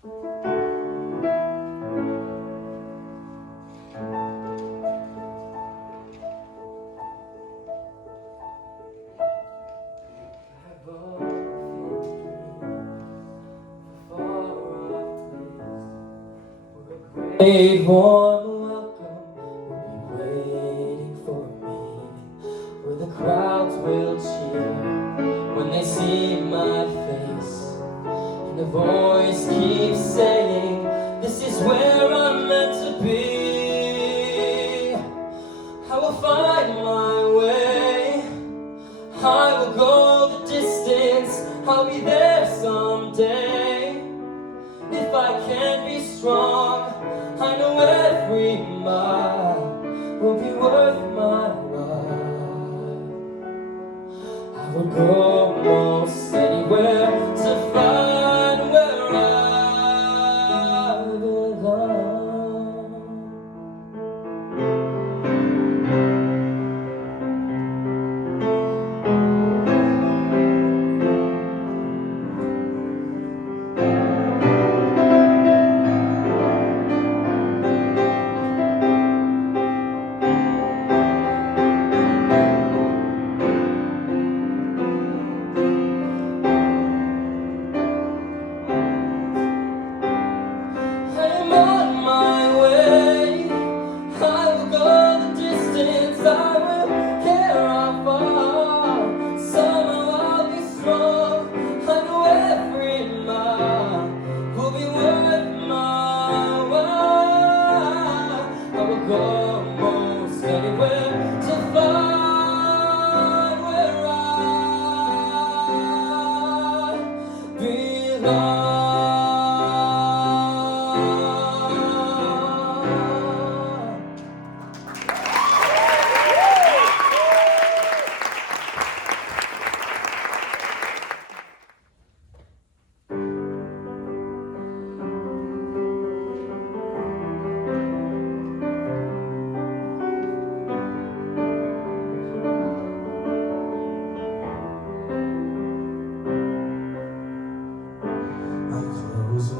Great warm welcome will be waiting for me, where the crowds will cheer when they see my face, and a voice keeps saying, this is where I'm meant to be. I will find my way, I will go the distance, I'll be there someday. If I can't be strong, I know every mile will be worth my while. I would go most anywhere to find where I belong.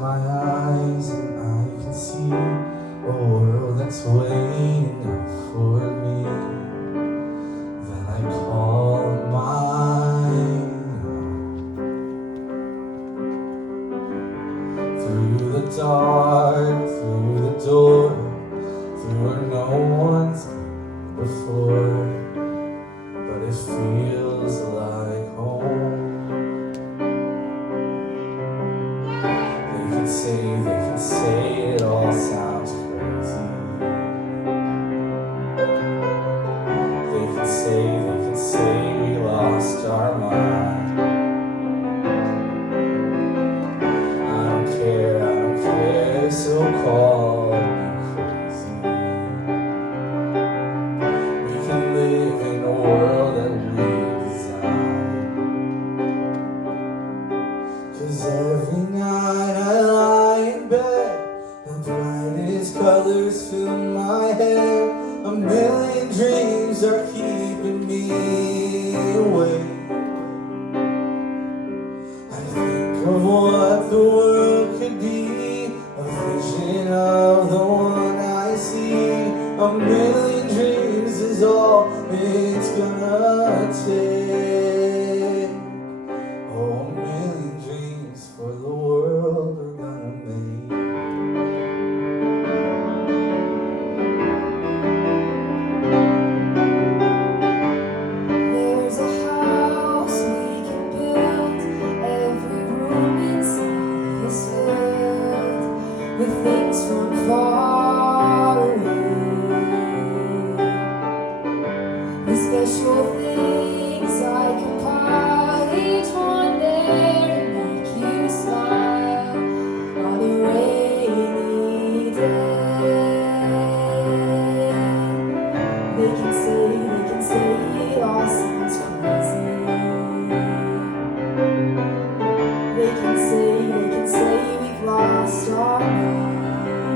My eyes and I can see a world that's waiting up for me, that I call mine. Through the dark, through the door, through where no one's been before, but it feels like home. They can say it all sounds crazy. They can say we lost our mind. I don't care, so call me crazy. We can live in a world that we design. 'Cause every night I lie in bed, the brightest colors fill my head. A million dreams are keeping me awake. I think of what the world could be, a vision of the one I see. A million dreams is all it's gonna take. Oh, a million dreams for the world we're gonna make. There's a house we can build, every room inside is filled with things from far away, with special things I compile, each one there to make you smile on a rainy day. They can say it all sounds crazy. They can say we've lost our mind.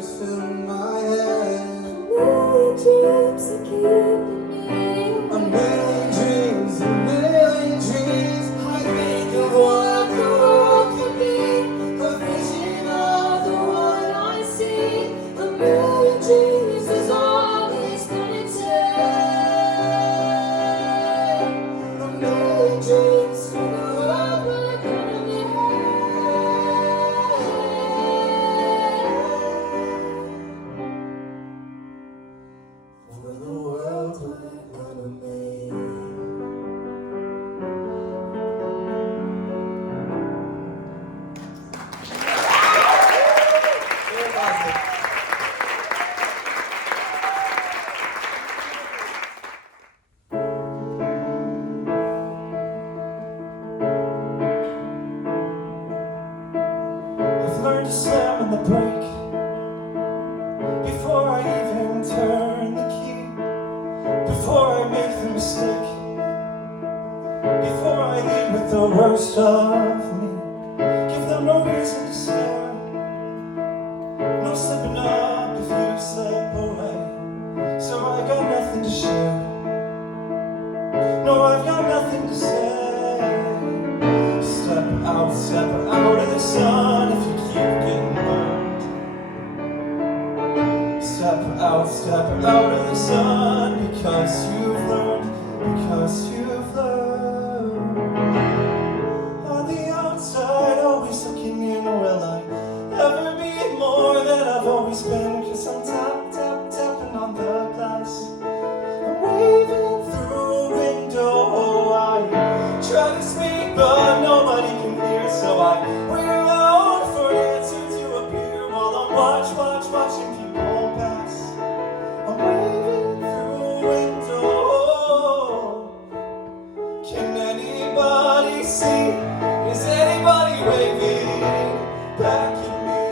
tears fill my head. million dreams are keeping me A million dreams, a million dreams. I think of what the world could be, a vision of the one I see. A million dreams is all it's gonna take. A million dreams for the world we're gonna make. for the world we're gonna make. I've learned to slam on the brake before I even turn the key, before I make the mistake, before I lead with the worst of me. Give them no reason to stare, no slipping up if you slip away. So I got nothing to share, no, I've got nothing to say. Step out of the sun if you keep getting burned. Step out of the sun because you've learned, because you've learned. On the outside, always looking in, will I ever be more than I've always been? Cause I'm tapping on the glass. I'm waving through a window, I try to speak but nobody can hear, so I wait around for an answer to appear while I'm watching people pass. I'm waving through a window. Can anybody see? Is anybody waving back at me?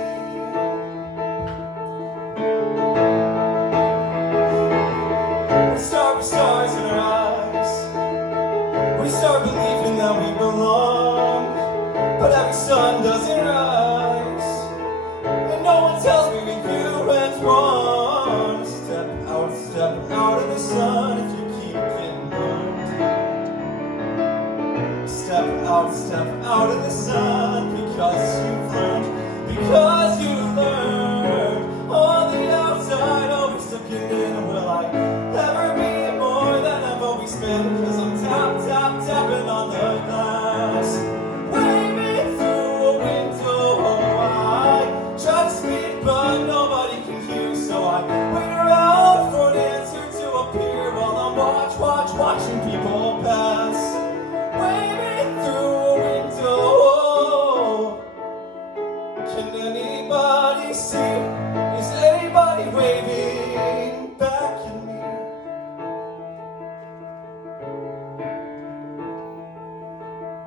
We start with stars in our eyes. We start believing that we belong, but every sun doesn't rise, and no one tells me when you went wrong. Step out of the sun if you keep getting burned. Step out of the sun because you've learned, because you've learned. On the outside, always looking in, will I ever be more than I've always been? Cause I'm tapping on the glass, waving through a window. I try to speak but nobody can hear, so I wait around for an answer to appear while I'm watching people pass, waving through a window. Can anybody see? Is anybody waving back at me?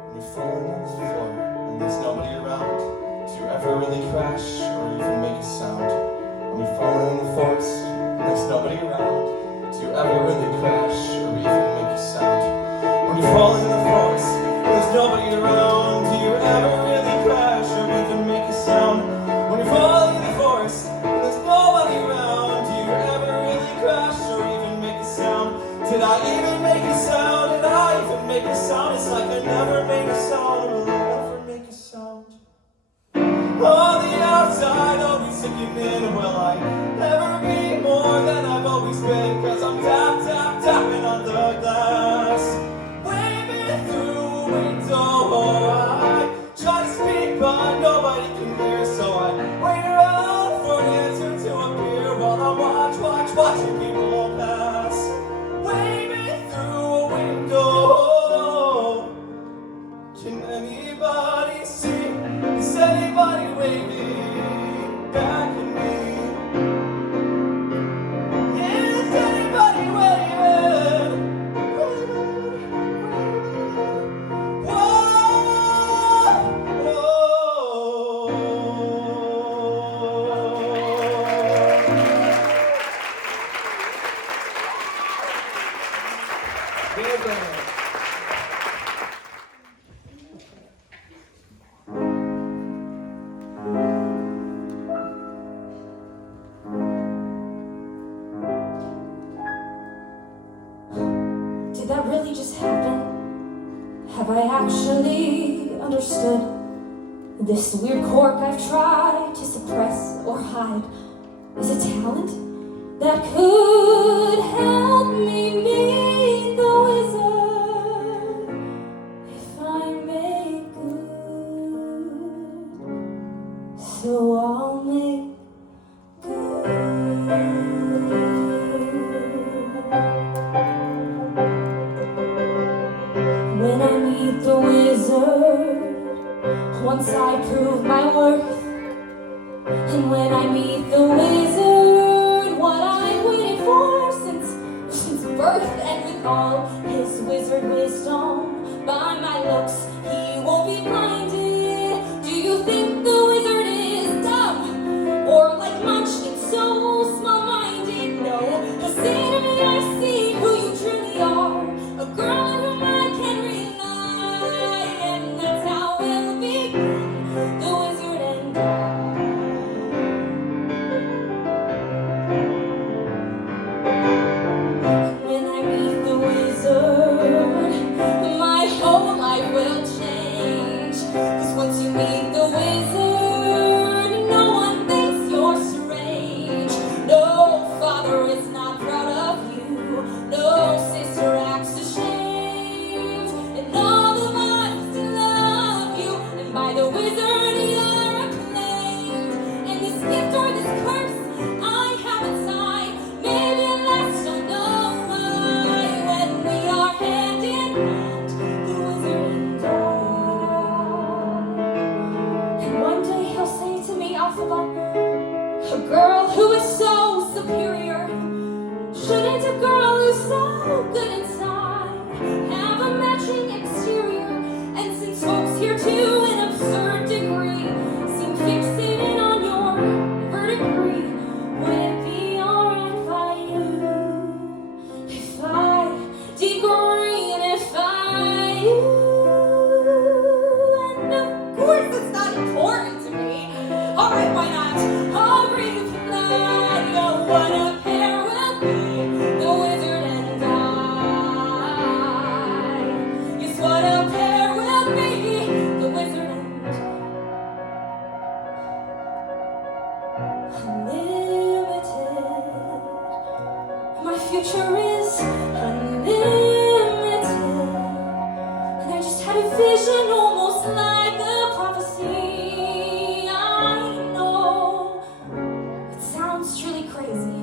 When you're falling on the floor and there's nobody around, do you ever really crash or even make a sound? When you're falling in the forest and there's nobody around, do you ever really crash or even make a sound? When you're falling in the forest and there's nobody around, do you ever really crash or even make a sound? When you're falling in the forest and there's nobody around, do you ever really crash or even make a sound? Did I even make a sound? Did I even make a sound? It's like I never made a sound. Will I ever make a sound? On the outside, always looking in, will I ever be more than I've always been? Cause I'm tapping on the glass, waving through a window. I try to speak but nobody can hear, so I wait around for an answer to appear while I'm watching people pass, waving through a window. Can anybody see? Is anybody waving back at me? Is anybody waving? Whoa. Did that really just happen? Have I actually understood this weird quirk I've tried to suppress or hide is a talent that could help me meet the wizard if I make good. So I'll make when I meet the wizard, once I prove my worth. And when I meet the wizard, what I've waited for since birth. And with all his wizard wisdom, by my looks he won't be blinded. Do you think the wizard is dumb? Or like Munchkin, so small-minded? No, he'll say to me, I see who you truly are, a girl on whom I can rely. And that's how we'll begin, the wizard and I. When I meet the wizard, my whole life will change. 'Cause once you meet the wizard, no one thinks you're strange. No father is not proud of you, no sister acts ashamed, and all of us love you, and by the wizard you're acclaimed. And this gift or this curse I have inside, maybe it lasts, don't know why. When we are hand in hand, the wizard and I. And one day he'll say to me, Alphaba, a girl who is so superior, shouldn't a girl who's so good inside have a matching exterior? And since folks here to an absurd degree seem fixated on your verdigris, would it be alright by you if I degree and if I and of course it's not important to me. Alright, why not? I'll reply, oh, what a pair we'll be, the wizard and I. Yes, what a pair we'll be, the wizard and unlimited. My future is unlimited. And I just had a vision, almost like a prophecy. I know it sounds truly crazy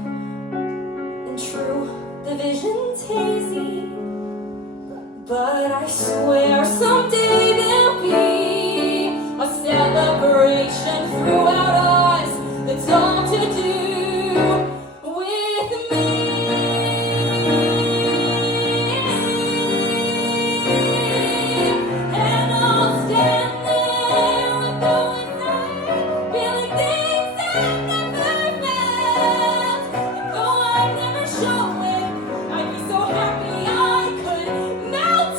and true, the vision's hazy, but I swear someday there'll be a celebration throughout us that's all to do with me. And I'll stand there with the wizard, feeling things I've never felt. And though I'd never show it, I'd be so happy I could melt.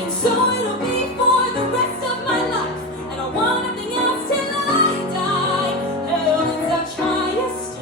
And so it'll be for the rest of my life, and I want nothing else till I die. Held in such high esteem,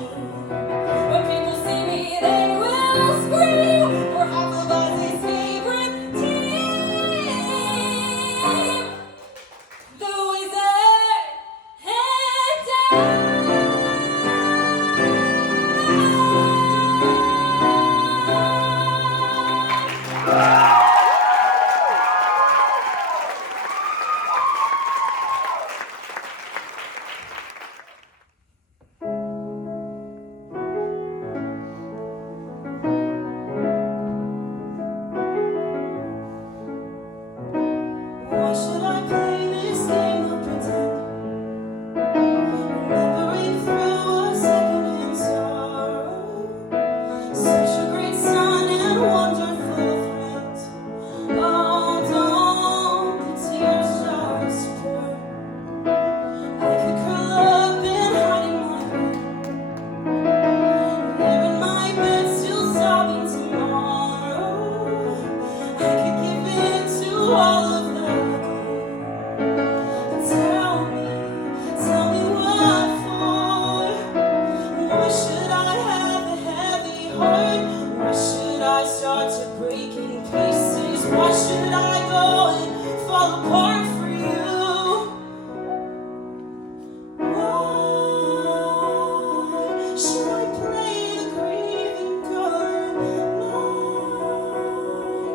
Why should I go and fall apart for you? Why should I play the grieving girl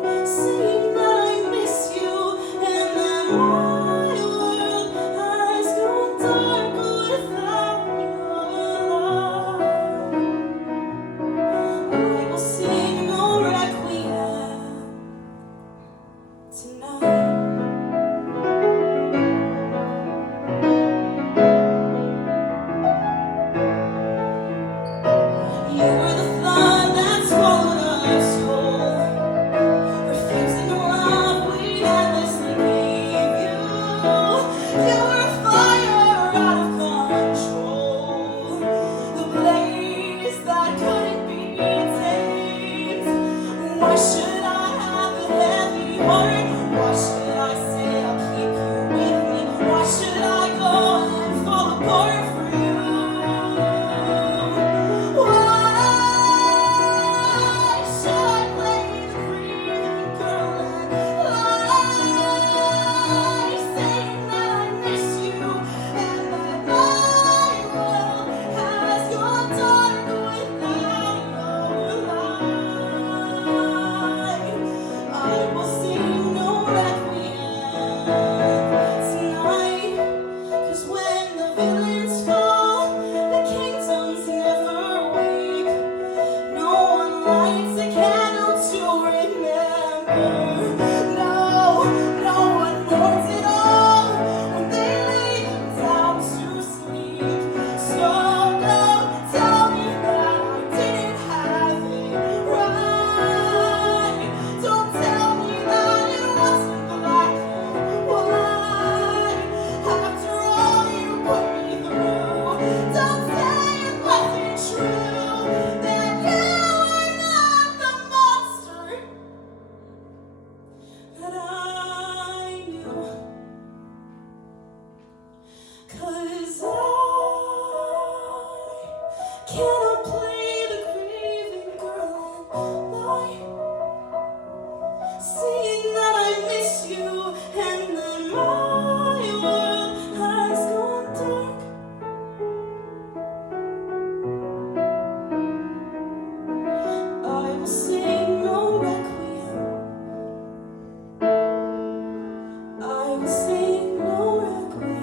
line, saying that I miss you, and that my world has gone dark without your love? I will sing no requiem tonight. You were the flood that swallowed us whole, refusing to love we endlessly gave you. You were a fire out of control, the blaze that couldn't be tamed. Why should I have a heavy heart? Why should I say I'll keep you with me? Why should I go and fall apart for you? Why should I play the grieving girl and lie, saying that I miss you, and that my world has gone dark without your light? I will sing no requiem tonight, 'cause when the villains fall, the kingdoms never wake. No one lights a candle to remember. No, no one mourns at all when they lay them down to sleep. So don't tell me that I didn't have it right. Don't tell me that it wasn't black and white. After all you put me through, don't say it wasn't true, that you were not the monster that I knew. 'Cause I cannot play the grieving girl and lie, saying that I miss you, and that my world has gone dark. I will sing no requiem. I will sing no requiem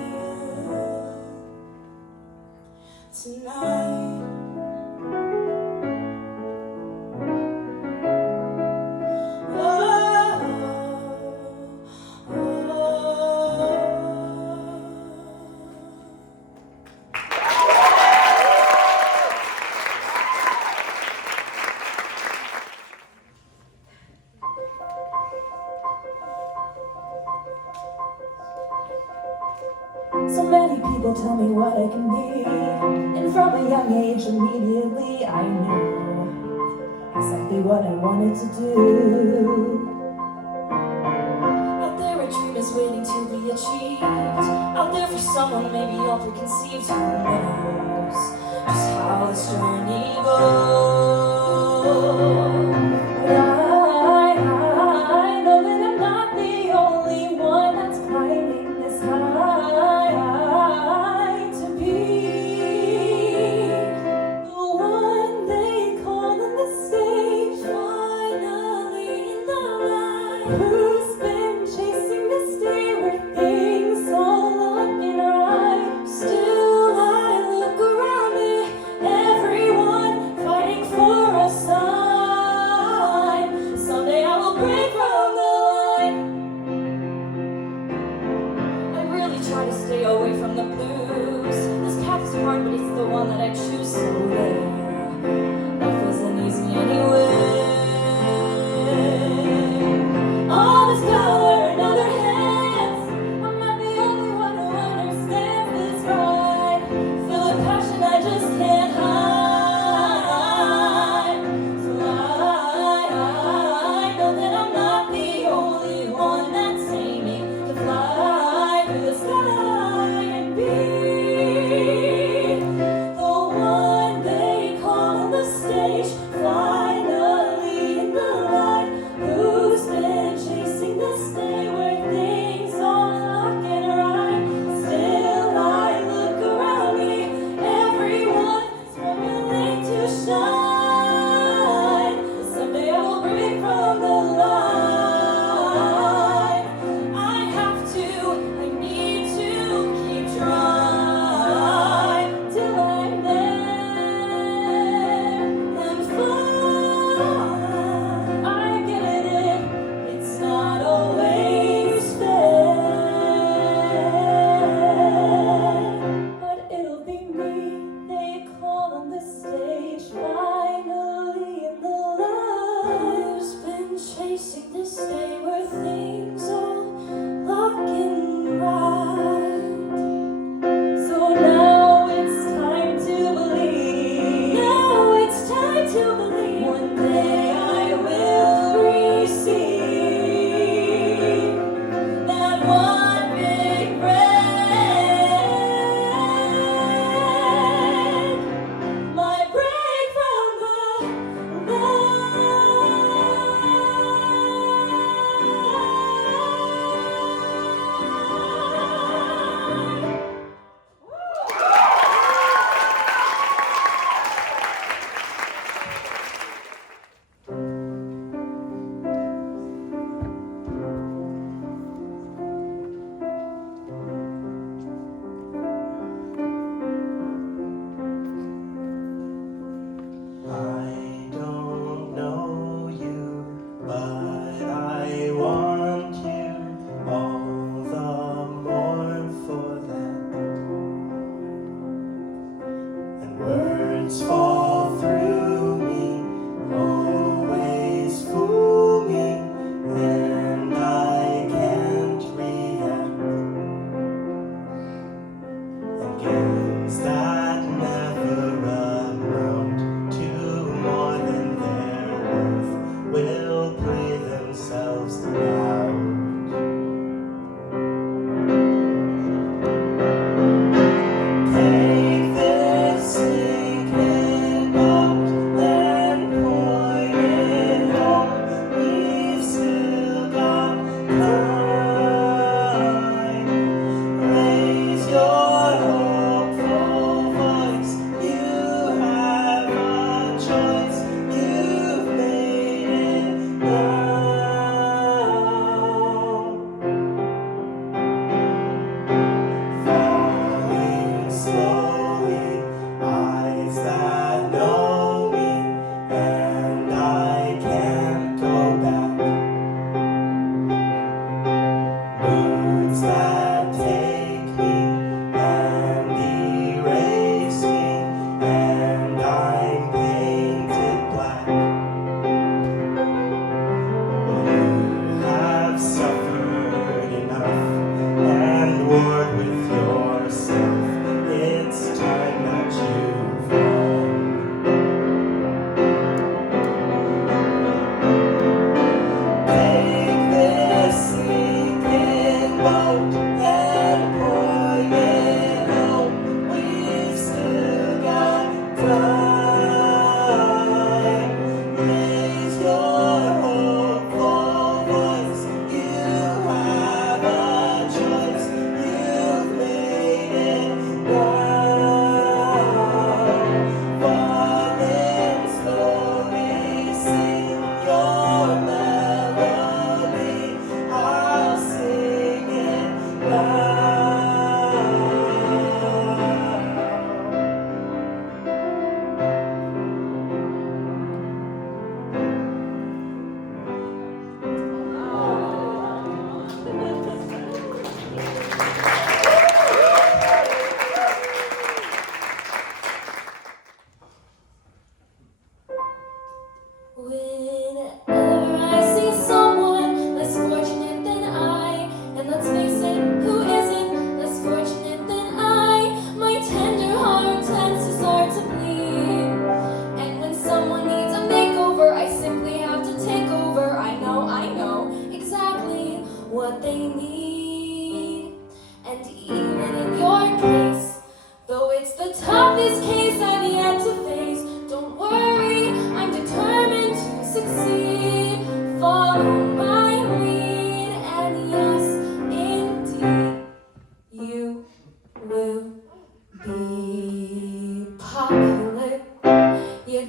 tonight. Oh, oh, So many people tell me what I can be, and from a young age immediately I knew exactly what I wanted to do. Out there a dream is waiting to be achieved, out there for someone maybe all preconceived. Who knows just how this journey goes? But I know that I'm not the only one that's climbing this high to be the one they call on the stage, finally in the light. Who's been chasing this day where things all looking right? Still I look around me, everyone fighting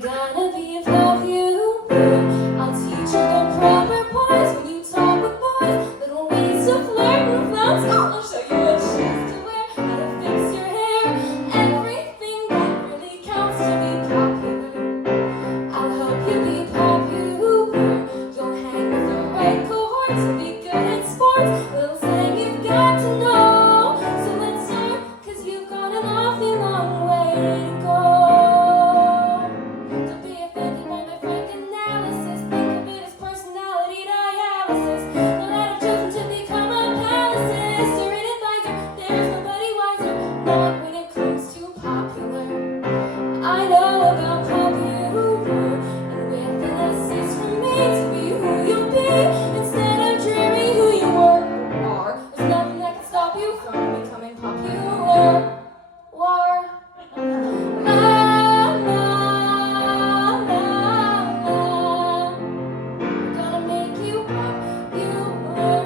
gonna be a popular. I'll teach you the proper poise when you talk with boys. Little ways to flirt and flounce. I'll show you what shoes to wear, how to fix your hair. Everything that really counts to be popular. I'll help you be popular. You'll hang with the right cohort to be good at sports. Little thing you've got to know. So let's start, 'cause you've got an awfully long way to go. Don't be offended by my frank analysis. Think of it as personality dialysis. Not out of chosen to become a palaces or an advisor. There's nobody wiser, not when it comes to popular. I know about popular, and with an assist from me to be who you'll be instead of dreaming who you were. Or there's nothing that can stop you from becoming popular. War. La, la, la, la. We're gonna make you popular.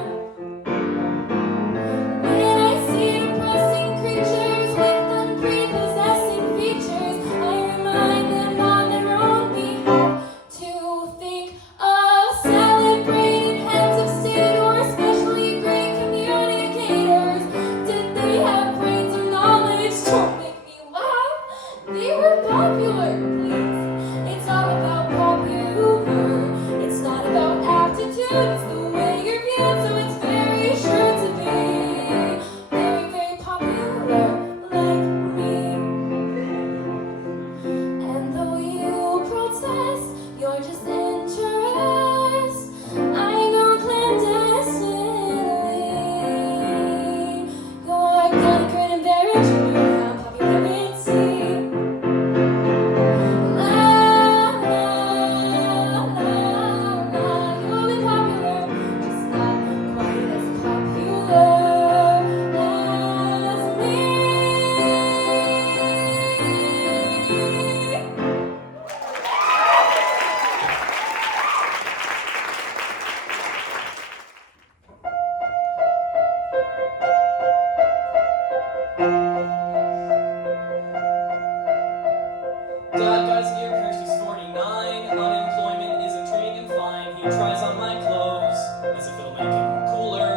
When I see depressing creatures with unprepossessing features, I remind them on their own behalf to think of celebrated heads of state or especially great communicators. Did they have brains or knowledge? Don't make me laugh. They were popular, please. It's all about popular. It's not about aptitude, it's the way you're viewed, so it's very sure to be very, very popular, like me. And though you protest, you're just interest. I know clandestinely. You're gonna grin and bear it, you found popularity. La, la, la, la. You'll be popular, just not quite as popular as me. Dad got his ear pierced, he's 49. Unemployment is intriguing and fine. He tries on my clothes as if it'll make him cooler.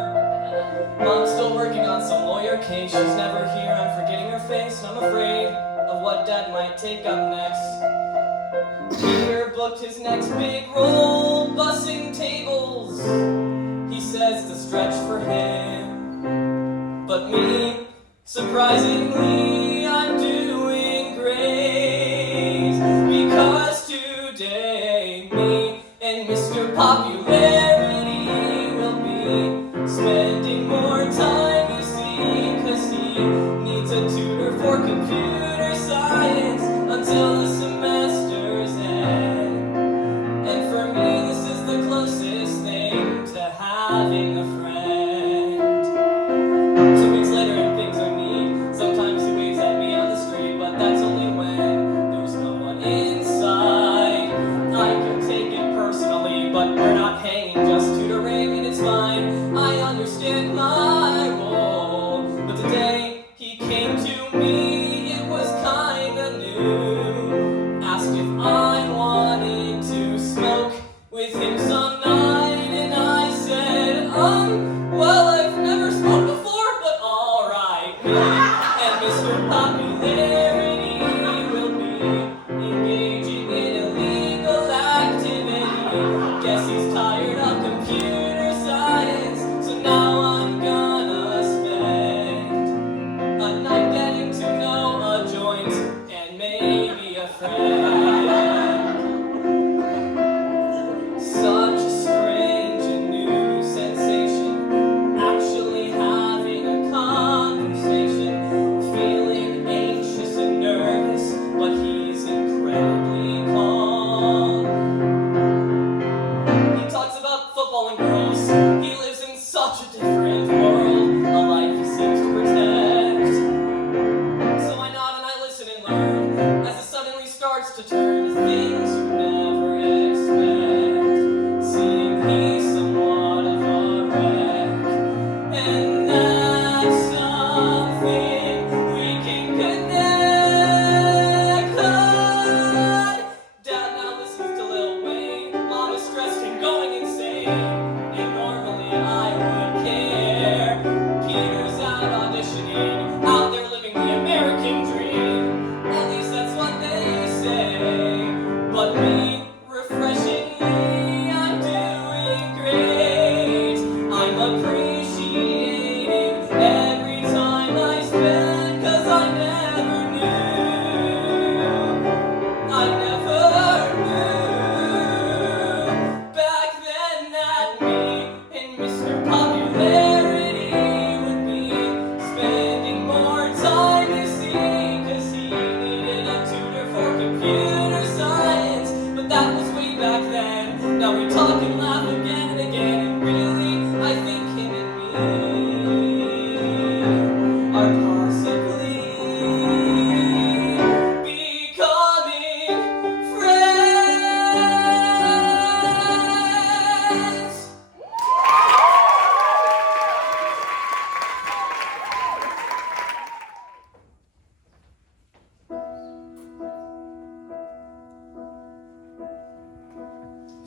Mom's still working on some lawyer case. She's never here, I'm forgetting her face. And I'm afraid of what Dad might take up next. Peter booked his next big role, bussing tables. He says it's a stretch for him. But me, surprisingly, I'm doing great. Because today, me and Mr. Popularity will be spending more time, you see. 'Cause he needs a tutor for computer science until the semester's end. And for me, this is the closest thing to having a friend. 2 weeks later and things are neat. Sometimes he waves at me on the street, but that's only when there's no one inside. I could take it personally, but we're not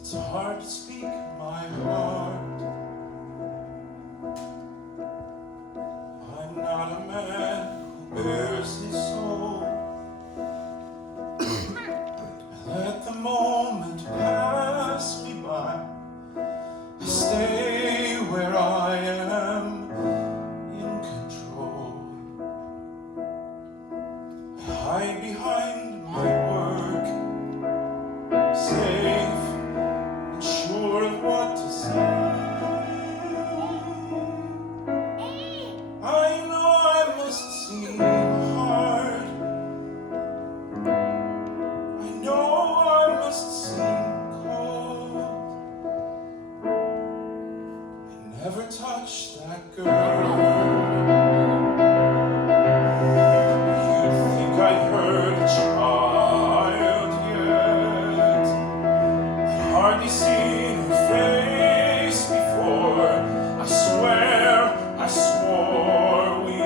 It's hard to speak my heart. I'm not a man who bears his soul. Let the moment pass me by. I stay where I am in control. I hide behind my work, safe and sure of what to say. I know I must seem hard. I know I must seem cold. I never touched that girl. You'd think I'd heard a child yet. I'd hardly seen her face before. I swear I swore we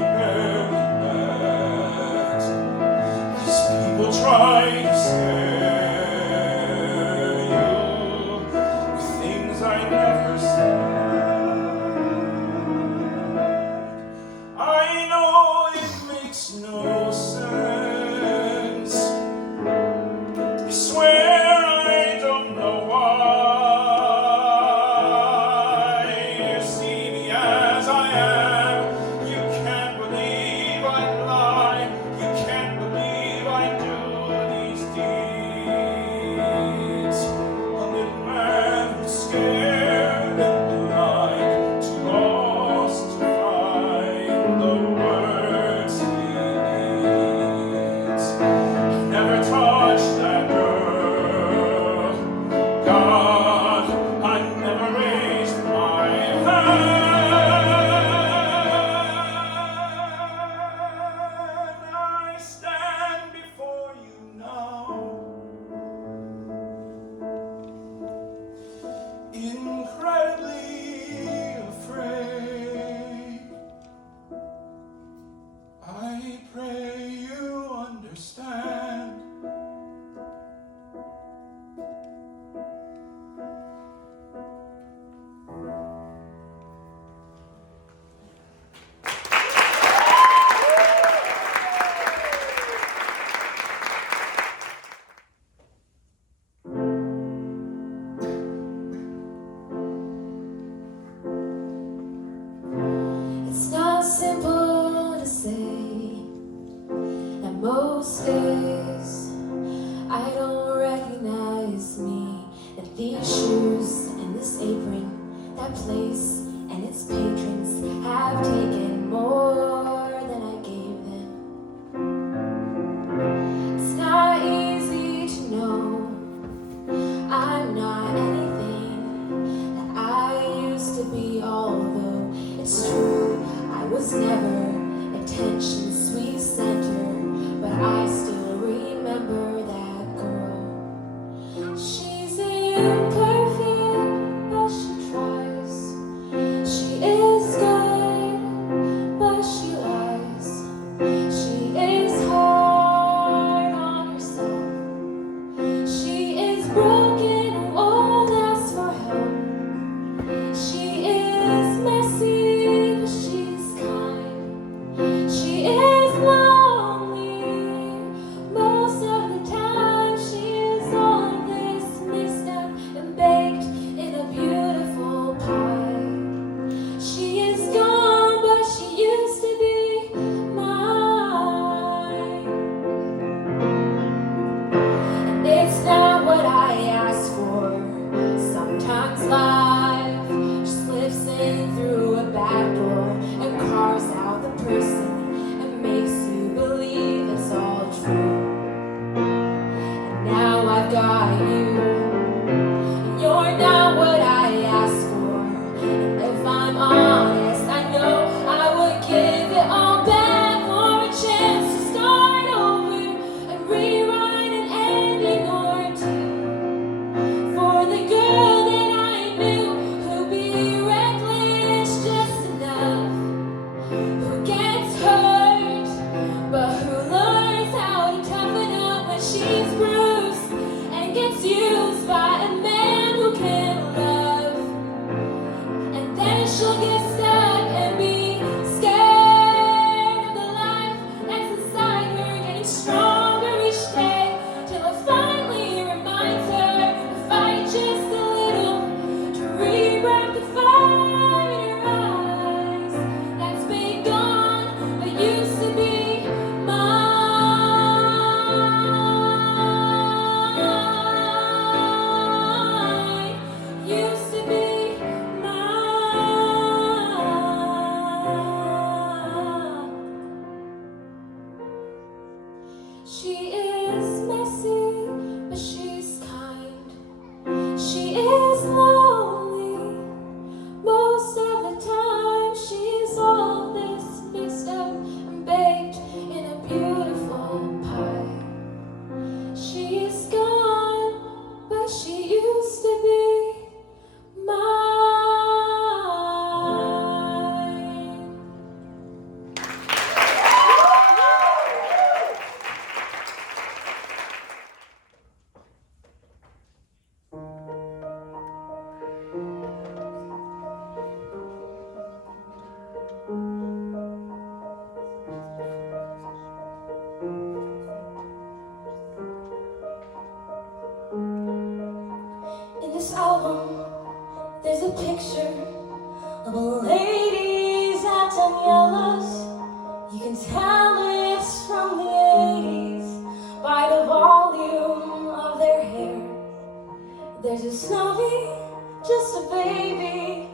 barely met. These people try to scare you with things I never said. I know it makes no sense. I swear I don't know why. You see me as I am. You can't believe I lie. You can't believe I do these deeds. A little man who's scared and blind, too lost to find the words he needs. Never touched that girl. God, I never raised my hand. I stand before you now, incredibly afraid. I pray you understand. It's not simple to say that most days I don't recognize me. That these shoes and this apron, that place and its patrons have taken more than I gave them. It's not easy to know I'm not anything that I used to be, although it's true I was never attention's sweet center, but I still remember that girl. She's imperfect, but she tries. She is good, but she lies. She is hard on herself. She is broken and won't ask for help. She is messy, but she's kind. She is lonely most of the time. She is all of this mixed up and baked in a beautiful pie. She is gone, but she used to be mine. And it's not what I asked for. Sometimes life just slips in through a back door and carves out the person and makes you believe it's all true. And now I've got you, and you're not what I asked for. And if I'm honest, I know I would give it all back for a chance to start over and rewrite an ending or two. For the girl that I knew who'd be reckless just enough, who gets hurt, but who learns how to toughen up when she's bruised and gets used by a man album, there's a picture of a lady's acting yellows. You can tell it's from the 80s by the volume of their hair. There's a snobby, just a baby,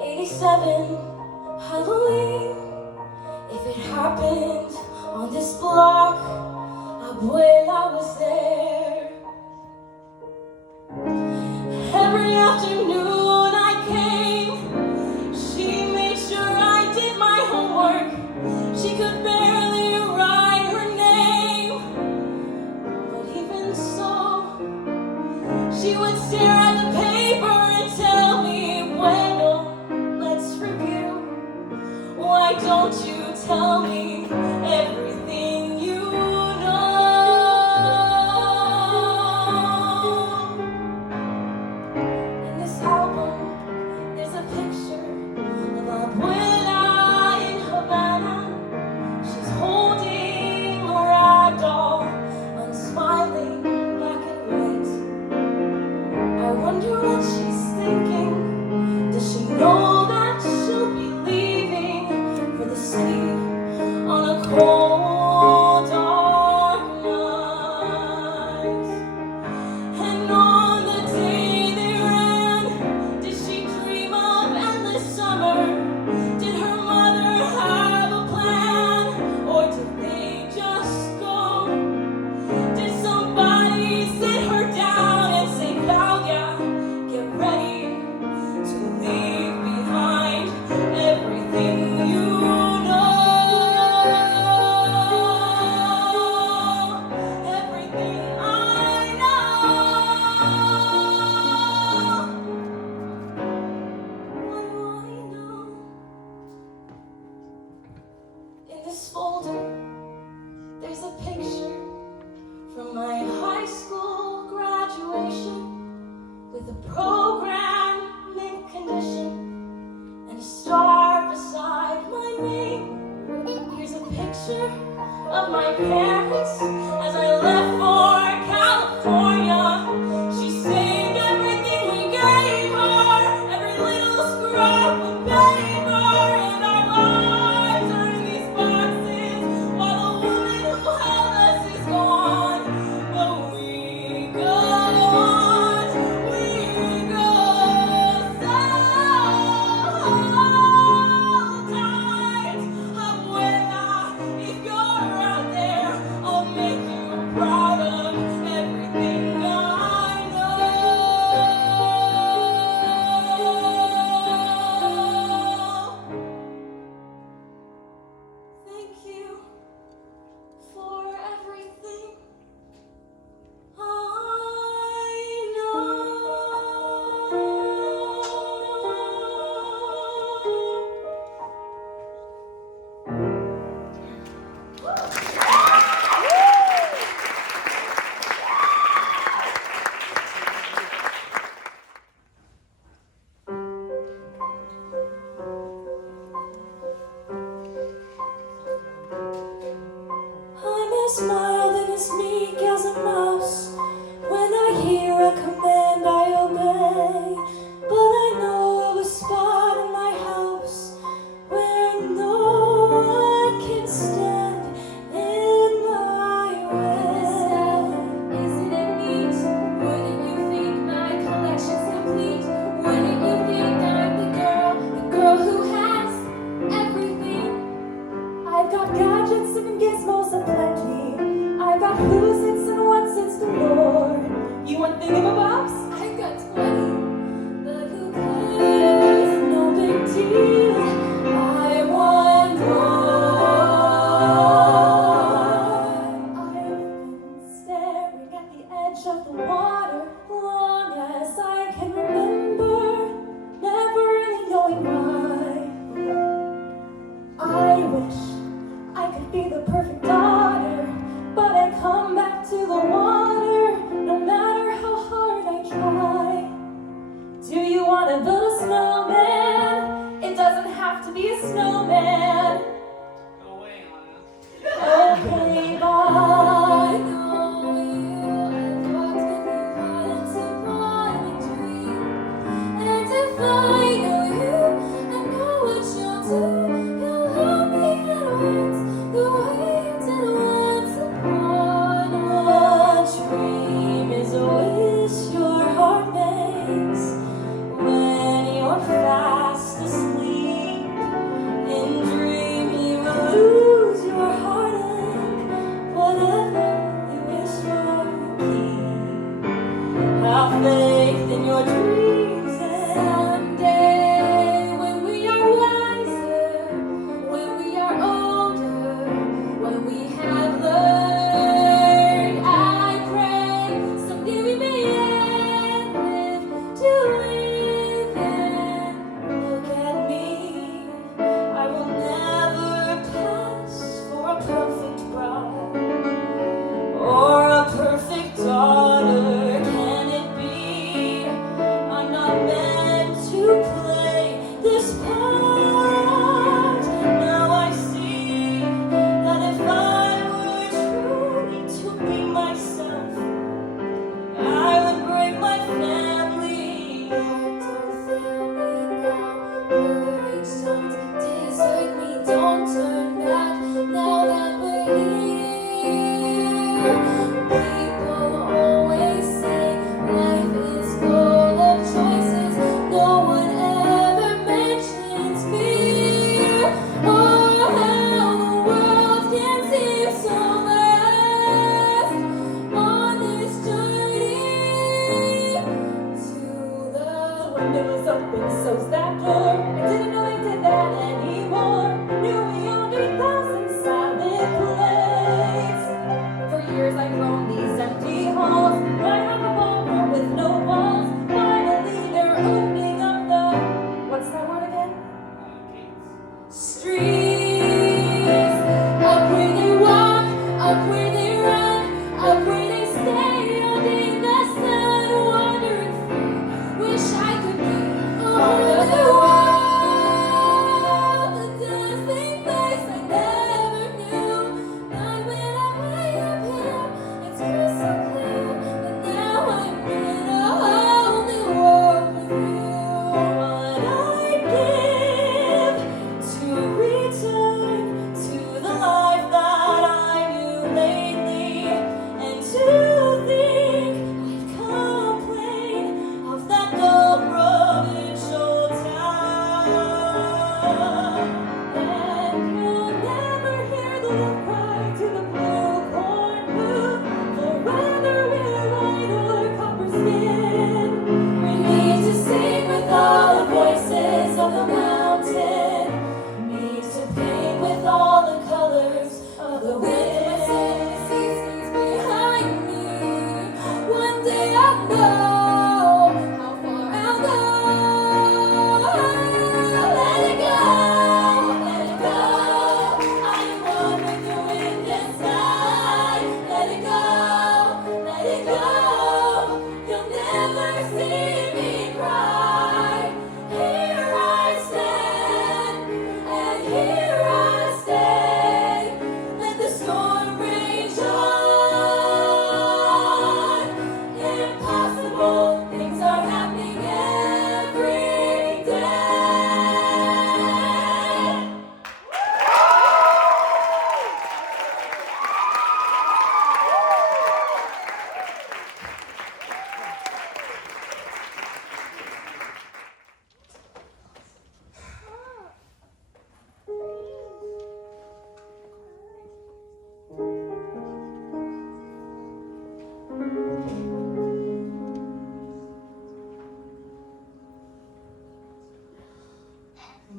87 Halloween. If it happened on this block, Abuela was there. Every afternoon I came, she made sure I did my homework. She could barely write her name, but even so, she would stare at the paper and tell me, bueno, let's review. Why don't you tell me everything you know? In this album, there's a picture of Abuela in Havana. She's holding a rag doll, unsmiling, black and white. I wonder what she's thinking. Does she know that she'll be leaving for the city on a cold, dark night? And on the day they ran, did she dream of endless summer? Did her mother have a plan, or did they just go? Did somebody sit her down and say, Claudia, get ready to leave behind everything you know? Everything I know. What do I know? In this folder, there's a picture from my high school graduation with a program mint condition and a star beside my name. Here's a picture of my parents as I left for California. She saved everything we gave her, every little scrap of paper, and our lives are in these boxes while the woman who held us is gone. But we go on, we go sometimes. Abuela, if you're out there, I'll make you proud of everything I know. Thank you for everything I know. I'm as mild and as meek as a mouse. When I hear a command, I obey. But I know of a spot in my house where no one can stand in my way. Isn't it neat? Wouldn't you think my collection's complete? Wouldn't you think I'm the girl who has everything? I've got gadgets and gizmos aplenty. I've got who's its and what's its galore. You want thingamabobs? I've got 20. But who cares? No big deal. I want more. I've been staring at the edge of the water long as I can remember, never really knowing why. I wish I could be the perfect daughter, but I come back to the water no matter how hard faith in your dreams. And someday, when we are wiser, when we are older, when we have learned, I pray someday we may live to live and look at me. I will never pass for a perfect bride or a perfect daughter. Can it be? I'm not meant to play this part. Now I see that if I were truly to be myself, I would break my family. Don't fail me now, courage, don't desert me, don't turn back now that we're here. People always say life is full of choices, no one ever mentions fear, or how the world can seem so vast on this journey to the window is open, so's that door. I didn't know they did that anymore. Knew we owned 8,000 silent plays. For years I've roamed these empty halls, but I have a ballroom with no walls. Finally they're opening up the, what's that word again? Streets. Up where they walk, up where they run, up where they stay under the sun, wandering free. Wish I could be part of the world, a dancing place I never knew. Not when I'm way up here, it's crystal clear. But now I'm in a whole new world with you. What I'd give to return to the life that I knew lately, and to think I'd complain of that dull provincial town. And you'll never hear the wolf cry to the blue corn moon, for whether we're white or copper skin, we need to sing with all the voices of the mountain, need to paint with all the colors of the wind. Seasons behind me, one day I'll know how far I'll go. Let it go, let it go. I am one with the wind and sky. Let it go, let it go. You'll never see me cry. Here I stand, and here I stay. Let the storm rage on. Impossible things are happening every day.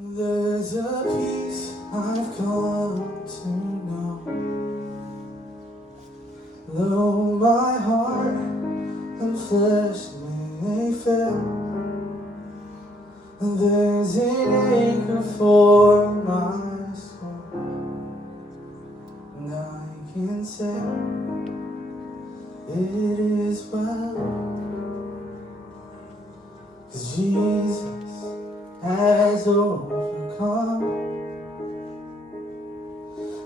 There's a peace I've come to know. Though my heart and flesh may fail, there's an anchor for my soul, and I can say it is well, 'cause Jesus has overcome,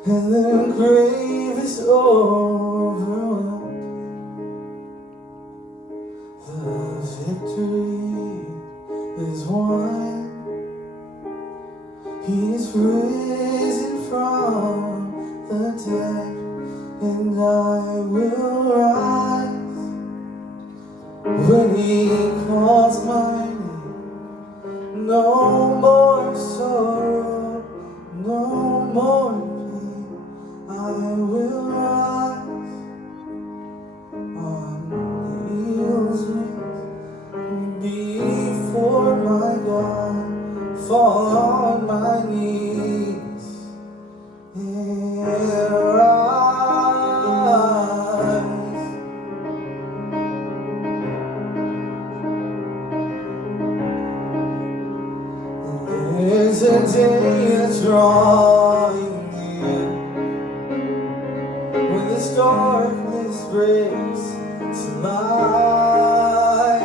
and the grave is overwhelmed. The victory is won. He's risen from the dead, and I will rise when He calls my name. No more sorrow, no more pain. I will rise on eagle's wings. a day that's drawing near, when this darkness breaks to light,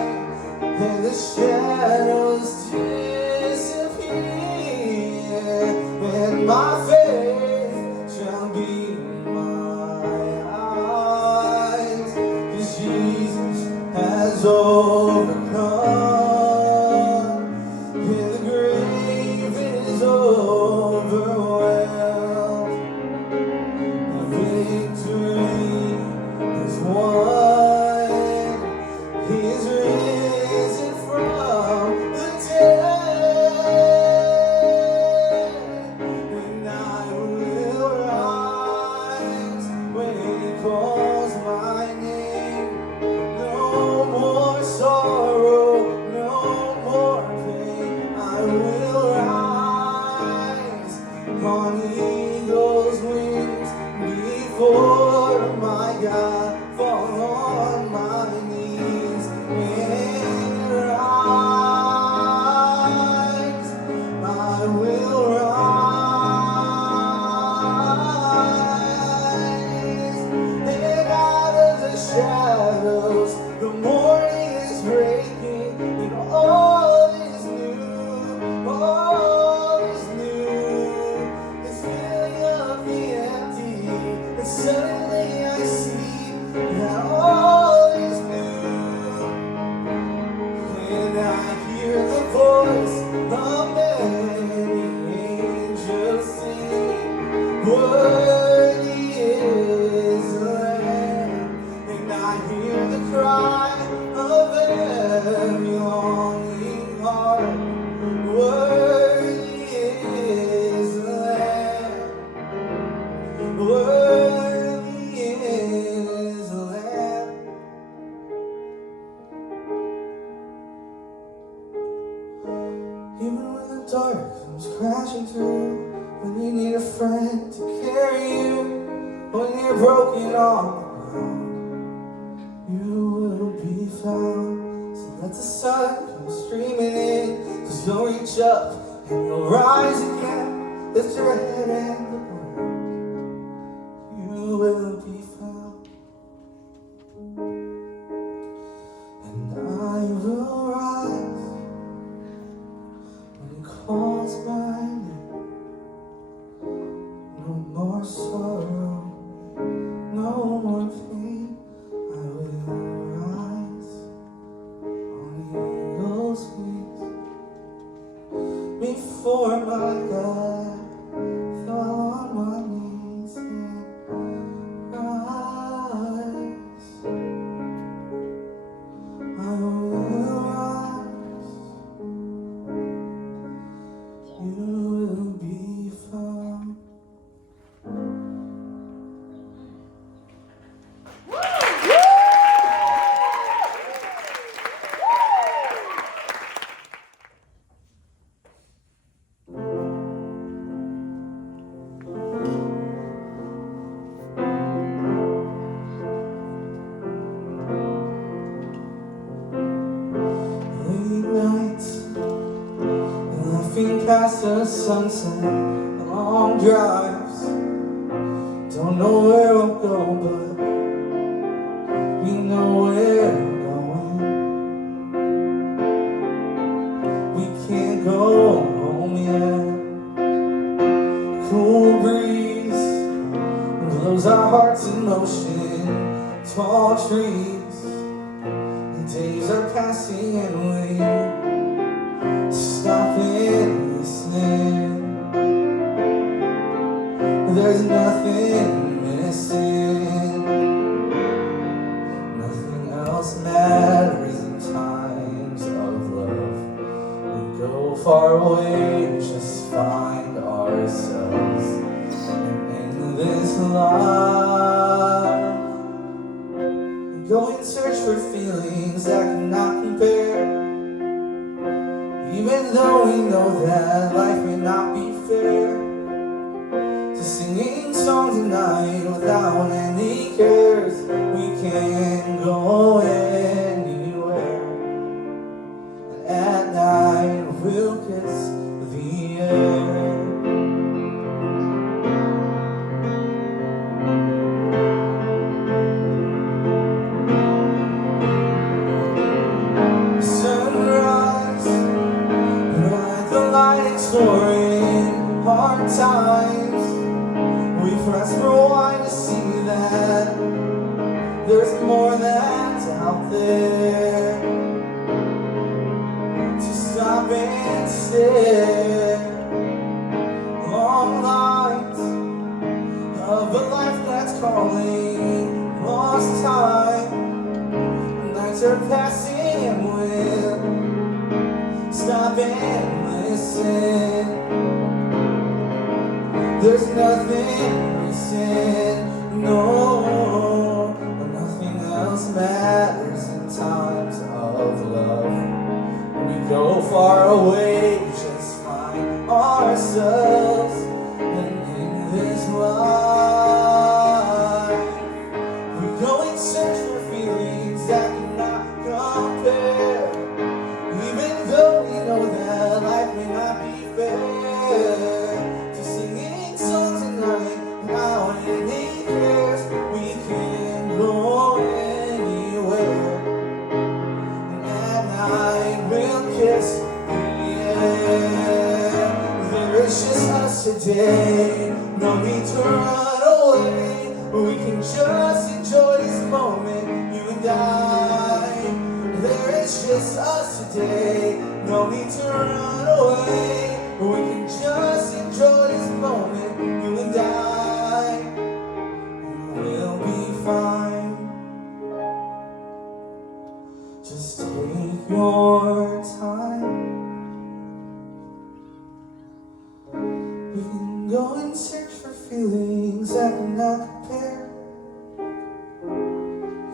and the shadows disappear, and my faith shall be in my eyes, 'cause Jesus has overcome, and the grave is overwhelmed. The victory is won. He is risen from the dead, and I will rise when He calls my name. No more sorrow, no more pain. I will rise on eagle's wings before my God, fall on my knees and rise. I will rise, and out of the shadows the morning is breaking, and all is new, all is new. This feeling of the empty, and suddenly I see that all is new, and I hear the voice of many angels sing, worthy is the Lamb, and I hear the cry of every longing heart, worthy is the Lamb, worthy is the Lamb. Even when the dark comes crashing through, when you need a friend to carry you, when you're broken on the ground, you will be found. So let the sun come streaming in, 'cause you'll reach up and you'll rise again. Lift your head and look around, you will be found. And I will rise when He calls my name. No more sorrow, no more pain. I will rise on eagle's wings before my God, fall on my knees and rise. I will rise, you will be found. Late nights, laughing past the sunset, long drives. Don't know where we'll go, but we know where we're going. We can't go home yet. Cool breeze blows our hearts in motion. Tall trees, the days are passing and we stop and listen. There's nothing missing, nothing else matters in times of love. We go far away, just find ourselves in this life. We go in search for feelings that cannot compare, even though we know that life may not be fair. To singing songs tonight without any cares, we can go anywhere, and at night we'll kiss the air. during hard times. We press rewind to see that there's more that's out there. To stop and stare. Long lines of a life that's calling, lost time. Nights are passing and we'll stop and listen. There's nothing recent, no, nothing else matters in times of love. We go far away, just find ourselves, and in this life, we go in search for feelings that cannot compare. Even though we know that life may not be fair, to singing songs at night without any cares, we can go anywhere. And at night we'll kiss the air. There is just us today, no need to run away. We can just enjoy this moment, you and I. There is just us today, no need to run away. We can just enjoy this moment, you and I. We'll be fine. Just take your time. We can go and search for feelings that cannot compare.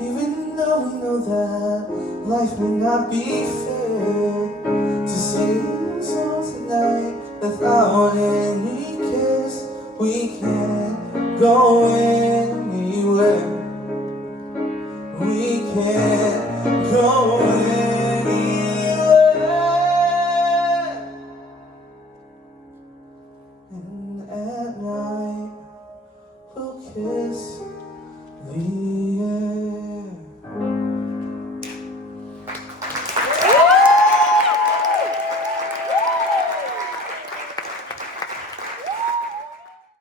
Even though we know that life may not be fair, to sing songs tonight without any cares, we can't go anywhere. We can't go anywhere. And at night we'll kiss the air.